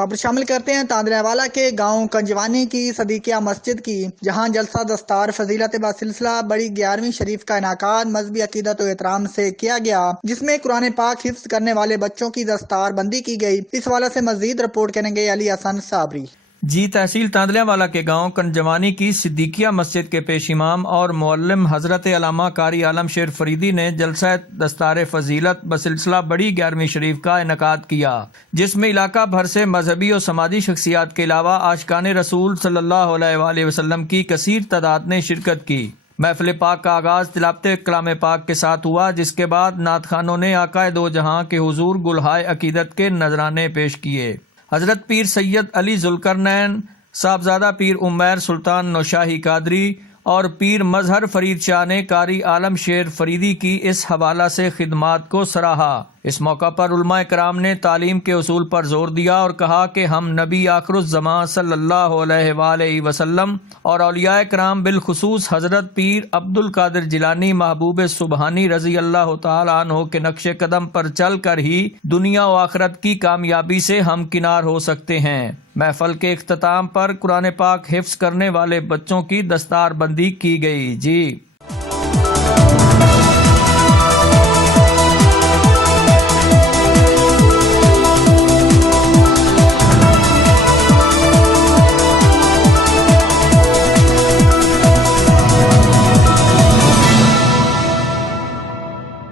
خبر شامل کرتے ہیں تاندلے والا کے گاؤں کنجوانی کی صدیقیہ مسجد کی، جہاں جلسہ دستار فضیلت بسلسلہ بڑی 11ویں شریف کا انعقاد مذہبی عقیدت و احترام سے کیا گیا، جس میں قرآن پاک حفظ کرنے والے بچوں کی دستار بندی کی گئی۔ اس حوالے سے مزید رپورٹ کریں گے علی حسن صابری۔ تحصیل تاندلے والا کے گاؤں کنجوانی کی صدیقیہ مسجد کے پیش امام اور معلم حضرت علامہ قاری عالم شیر فریدی نے جلسہ دستار فضیلت بسلسلہ بڑی 11ویں شریف کا انعقاد کیا، جس میں علاقہ بھر سے مذہبی اور سماجی شخصیات کے علاوہ عاشقان رسول صلی اللہ علیہ وآلہ وسلم کی کثیر تعداد نے شرکت کی۔ محفل پاک کا آغاز تلاوت کلام پاک کے ساتھ ہوا، جس کے بعد نعت خوانوں نے آقا دو جہاں کے حضور گلہائے عقیدت کے نذرانے پیش کیے۔ حضرت پیر سید علی ذوالقرنین، صاحبزادہ پیر عمیر سلطان نوشاہی قادری اور پیر مظہر فرید شاہ نے قاری عالم شیر فریدی کی اس حوالہ سے خدمات کو سراہا۔ اس موقع پر علماء کرام نے تعلیم کے اصول پر زور دیا اور کہا کہ ہم نبی آخر الزمان صلی اللہ علیہ وآلہ وسلم اور اولیاء کرام بالخصوص حضرت پیر عبد القادر جیلانی محبوب سبحانی رضی اللہ تعالی عنہ کے نقش قدم پر چل کر ہی دنیا و آخرت کی کامیابی سے ہمکنار ہو سکتے ہیں۔ محفل کے اختتام پر قرآن پاک حفظ کرنے والے بچوں کی دستار بندی کی گئی۔